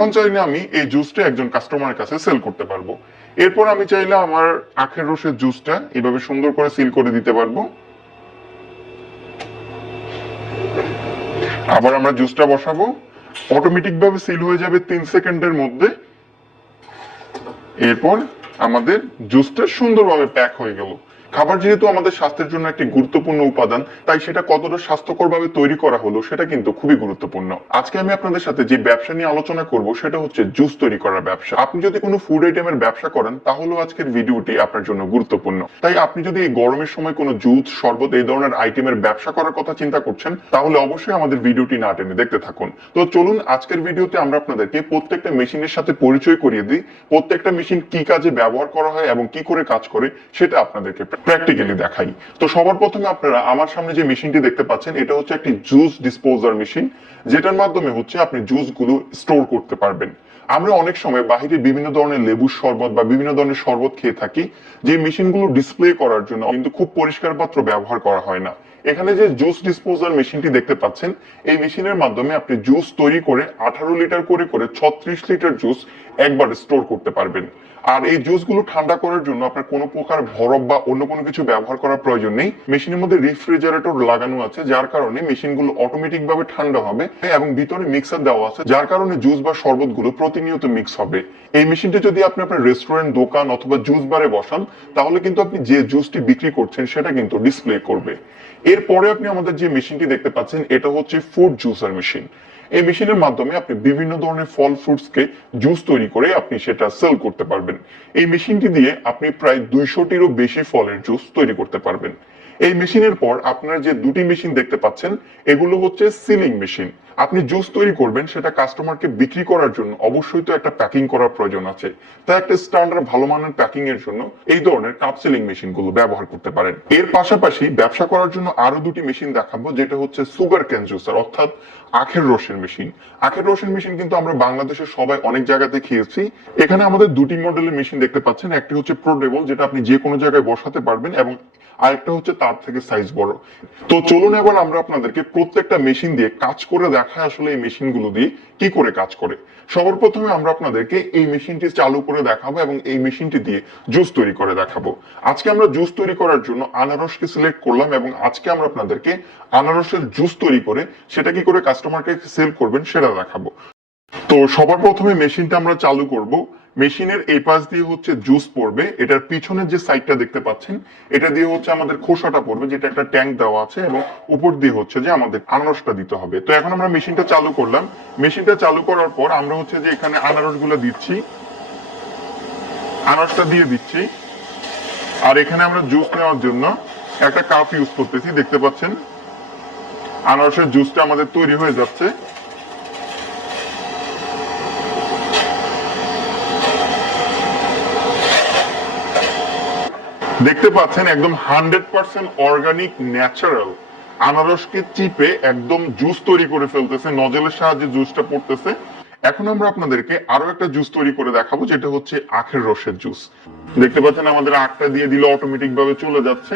এখন চাইলে আমি এই জুসটা একজন কাস্টমারের কাছে সেল করতে পারবো। এরপর আমি চাইলে আমার আখের রসের জুসটা এভাবে সুন্দর করে সিল করে দিতে পারবো। আবার আমরা জুসটা বসাবো, অটোমেটিক ভাবে সিল হয়ে যাবে 3 সেকেন্ডের মধ্যে। এরপর আমাদের জুসটা সুন্দরভাবে প্যাক হয়ে গেল। খাবার যেহেতু আমাদের স্বাস্থ্যের জন্য একটি গুরুত্বপূর্ণ উপাদান, তাই সেটা কতটা স্বাস্থ্যকর ভাবে তৈরি করা হলো সেটা কিন্তু খুবই গুরুত্বপূর্ণ। আজকে আমি আপনাদের সাথে যে ব্যবসা নিয়ে আলোচনা করব সেটা হচ্ছে জুস তৈরি করার ব্যবসা। আপনি যদি কোনো ফুড আইটেমের ব্যবসা করেন তাহলে আজকের ভিডিওটি আপনার জন্য গুরুত্বপূর্ণ। তাই আপনি যদি এই গরমের সময় কোনো জুস, শরবত এই ধরনের আইটেমের ব্যবসা করার কথা চিন্তা করছেন তাহলে অবশ্যই আমাদের ভিডিওটি না টেনে দেখতে থাকুন। তো চলুন আজকের ভিডিওতে আমরা আপনাদেরকে প্রত্যেকটা মেশিনের সাথে পরিচয় করিয়ে দিই, প্রত্যেকটা মেশিন কি কাজে ব্যবহার করা হয় এবং কি করে কাজ করে সেটা আপনাদেরকে প্র্যাকটিক্যালি দেখাই। তো সবার প্রথমে আপনারা আমার সামনে যে মেশিনটি দেখতে পাচ্ছেন এটা হচ্ছে একটি জুস ডিসপোজার মেশিন, যেটার মাধ্যমে হচ্ছে আপনি জুস গুলো স্টোর করতে পারবেন। আমরা অনেক সময় বাহিরে বিভিন্ন ধরনের লেবুর শরবত বা বিভিন্ন ধরনের শরবত খেয়ে থাকি, যে মেশিনগুলো ডিসপ্লে করার জন্য কিন্তু খুব পরিষ্কার পাত্র ব্যবহার করা হয় না। এখানে যে জুস ডিসপোজার মেশিনটি দেখতে পাচ্ছেন, এই মেশিনের মাধ্যমে আপনি জুস তৈরি করে 18 লিটার করে 36 লিটার জুস একবার স্টোর করতে পারবেন। আর এই জুস গুলো ঠান্ডা করার জন্য আপনার কোনো প্রকার বরফ বা অন্য কোনো কিছু ব্যবহার করার প্রয়োজন নেই। মেশিনের মধ্যে রেফ্রিজারেটর লাগানো আছে, যার কারণে মেশিন গুলো অটোমেটিক ভাবে ঠান্ডা হবে এবং ভিতরে মিক্সার দেওয়া আছে, যার কারণে জুস বা শরবত গুলো প্রতিনিয়ত মিক্স হবে। এই মেশিনটা যদি আপনি আপনার রেস্টুরেন্ট, দোকান অথবা জুস বারে বসান তাহলে কিন্তু আপনি যে জুসটি বিক্রি করছেন সেটা কিন্তু ডিসপ্লে করবে। এরপরে আপনি আমাদের যে মেশিনটি দেখতে পাচ্ছেন এটা হচ্ছে ফুড জুসার মেশিন। এই মেশিনের মাধ্যমে আপনি বিভিন্ন ধরনের ফল ফ্রুটসকে জুস তৈরি করে আপনি সেটা সেল করতে পারবেন। এই মেশিনটি দিয়ে আপনি প্রায় 200টিরও বেশি ফলের জুস তৈরি করতে পারবেন। এই মেশিনের পর আপনারা যে দুটি মেশিন দেখতে পাচ্ছেন এগুলো হচ্ছে সিলিং মেশিন। আপনি জুস তৈরি করবেন, সেটা কাস্টমারকে বিক্রি করার জন্য অবশ্যই তো একটা প্যাকিং করার প্রয়োজন আছে। তাই একটা স্ট্যান্ডার্ড ভালো মানের প্যাকিং এর জন্য এই ধরনের কাপ সিলিং মেশিন গুলো ব্যবহার করতে পারেন। এর পাশাপাশি ব্যবসা করার জন্য আরো দুটি মেশিন দেখাবো, যেটা হচ্ছে সুগার ক্যান জুসার অর্থাৎ আখের রসের মেশিন। আখের রসের মেশিন কিন্তু আমরা বাংলাদেশের সবাই অনেক জায়গাতে খেয়েছি। এখানে আমাদের দুটি মডেলের মেশিন দেখতে পাচ্ছেন, একটি হচ্ছে পোর্টেবল যেটা আপনি যে কোনো জায়গায় বসাতে পারবেন এবং আরেকটা হচ্ছে তার থেকে সাইজ বড়। তো চলুন এবার আমরা আপনাদেরকে প্রত্যেকটা মেশিন দিয়ে কাজ করে দেখাই আসলে এই মেশিনগুলো দিয়ে কি করে কাজ করে। সবার প্রথমে আমরা আপনাদেরকে এই মেশিনটি চালু করে দেখাবো এবং এই মেশিনটি দিয়ে জুস তৈরি করে দেখাবো। আজকে আমরা জুস তৈরি করার জন্য আনারসকে সিলেক্ট করলাম এবং আজকে আমরা আপনাদেরকে আনারসের জুস তৈরি করে সেটা কি করে কাস্টমারকে সেল করবেন সেটা দেখাবো। তো সবার প্রথমে মেশিনটা আমরা চালু করব। মেশিনের এই পাশ দিয়ে হচ্ছে জুস পড়বে, এটার পিছনের যে সাইডটা দেখতে পাচ্ছেন এটা দিয়ে হচ্ছে আমাদের খোসাটা পড়বে, যেটা একটা ট্যাঙ্ক দেওয়া আছে, এবং উপর দিয়ে হচ্ছে যে আমাদের আনারসটা দিতে হবে। তো এখন আমরা মেশিনটা চালু করলাম। মেশিনটা চালু করার পর আমরা হচ্ছে যে এখানে আনারসগুলো দিচ্ছি, আনারসটা দিয়ে দিচ্ছি। আর এখানে আমরা জুস নেওয়ার জন্য একটা কাপ ইউজ করতেছি, দেখতে পাচ্ছেন আনারসের জুসটা আমাদের তৈরি হয়ে যাচ্ছে। দেখতে পাচ্ছেন একদম 100% অর্গানিক ন্যাচারাল আনারসকে চিপে একদম জুস তৈরি করে ফেলতেছে, নজলের সাহায্যে জুসটা পড়তেছে। এখন আমরা আপনাদেরকে আরো একটা জুস তৈরি করে দেখাবো, যেটা হচ্ছে আখের রসের জুস। দেখতে পাচ্ছেন আমাদের আখটা দিয়ে দিলে অটোমেটিক ভাবে চলে যাচ্ছে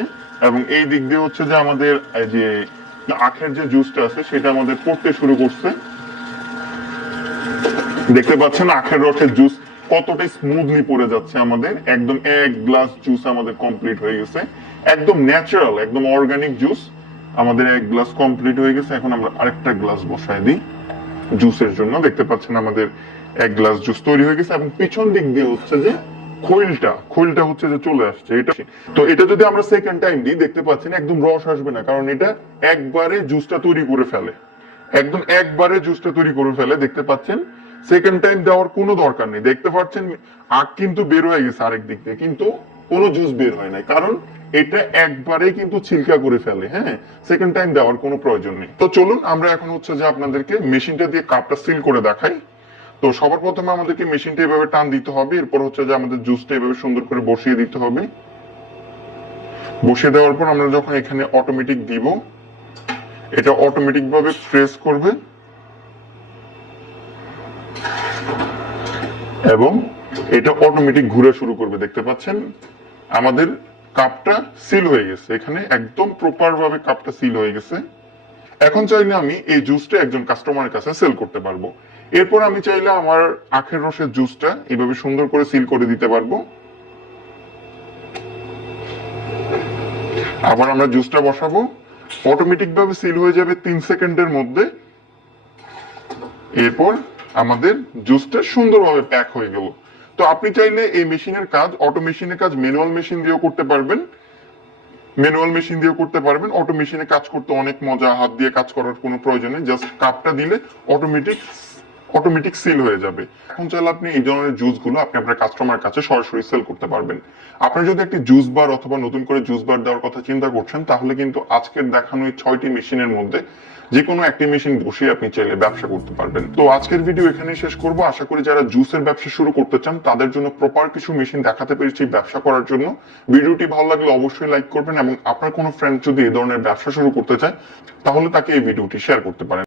এবং এই দিক দিয়ে হচ্ছে যে আমাদের যে আখের যে জুসটা আছে সেটা আমাদের পড়তে শুরু করছে। দেখতে পাচ্ছেন আখের রসের জুস কতটা স্মুথলি পড়ে যাচ্ছে আমাদের, একদম এক গ্লাস জুস আমাদের কমপ্লিট হয়ে গেছে। একদম ন্যাচারাল, একদম অর্গানিক জুস আমাদের এক গ্লাস কমপ্লিট হয়ে গেছে। এখন আমরা আরেকটা গ্লাস বসায় দিই জুসের জন্য। দেখতে পাচ্ছেন আমাদের এক গ্লাস জুস তৈরি হয়ে গেছে এবং পিছন দিক দিয়ে হচ্ছে যে খৈলটা হচ্ছে যে চলে আসছে। এটা তো এটা যদি আমরা সেকেন্ড টাইম দিই দেখতে পাচ্ছেন একদম রস আসবে না, কারণ এটা একবারে জুসটা তৈরি করে ফেলে, একদম একবারে জুসটা তৈরি করে ফেলে। দেখতে পাচ্ছেন সেকেন্ড টাইম দেওয়ার কোনো দরকার নেই। দেখতে পাচ্ছেন আখ কিন্তু বের হয়ে গেছে আরেক দিক থেকে, কিন্তু কোনো জুস বের হয় নাই, কারণ এটা একবারে কিন্তু ছিলকা করে ফেলে। হ্যাঁ, সেকেন্ড টাইম দেওয়ার কোনো প্রয়োজন নেই। তো চলুন আমরা এখন হচ্ছে যে আপনাদেরকে মেশিনটা দিয়ে কাপটা সিল করে দেখাই। তো সবার প্রথমে আমাদেরকে মেশিনটা এভাবে টান দিতে হবে, এরপর হচ্ছে যে আমাদের জুসটা এভাবে সুন্দর করে বসিয়ে দিতে হবে। বসিয়ে দেওয়ার পর আমরা যখন এখানে অটোমেটিক দিব, এটা অটোমেটিক ভাবে প্রেস করবে এবং এটা অটোমেটিক ঘুরে শুরু করবে। দেখতে পাচ্ছেন আমাদের কাপটা সিল হয়ে গেছে, এখানে একদম প্রপার ভাবে কাপটা সিল হয়ে গেছে। এখন চাইলে আমি এই জুসটা একজন কাস্টমারের কাছে সেল করতে পারবো। এরপর আমি চাইলে আমার আখের রসের জুসটা এইভাবে সুন্দর করে সিল করে দিতে পারবো। আবার আমরা জুসটা বসাবো, অটোমেটিক ভাবে সিল হয়ে যাবে 3 সেকেন্ডের মধ্যে। এরপর আমাদের জুসটা সুন্দরভাবে প্যাক হয়ে গেল। তো আপনি চাইলে এই মেশিনের কাজ, অটো মেশিনের কাজ ম্যানুয়াল মেশিন দিয়েও করতে পারবেন। অটো মেশিনে কাজ করতে অনেক মজা, হাত দিয়ে কাজ করার কোনো প্রয়োজন নেই, জাস্ট কাপটা দিলে অটোমেটিক সিল হয়ে যাবে। এখন চাইলে আপনি এই ধরনের জুস গুলো আপনি আপনার কাস্টমার কাছে সরাসরি সেল করতে পারবেন। আপনি যদি একটি জুস বার অথবা নতুন করে জুস বার দেওয়ার কথা চিন্তা করছেন, তাহলে কিন্তু আজকের দেখানো এই 6টি মেশিনের মধ্যে যে কোনো একটি মেশিন বসিয়ে আপনি চাইলে ব্যবসা করতে পারবেন। তো আজকের ভিডিও এখানেই শেষ করব। আশা করি যারা জুসের ব্যবসা শুরু করতে চান তাদের জন্য প্রপার কিছু মেশিন দেখাতে পেরেছি ব্যবসা করার জন্য। ভিডিওটি ভালো লাগলে অবশ্যই লাইক করবেন এবং আপনার কোনো ফ্রেন্ড যদি এই ধরনের ব্যবসা শুরু করতে চায় তাহলে তাকে এই ভিডিওটি শেয়ার করতে পারেন।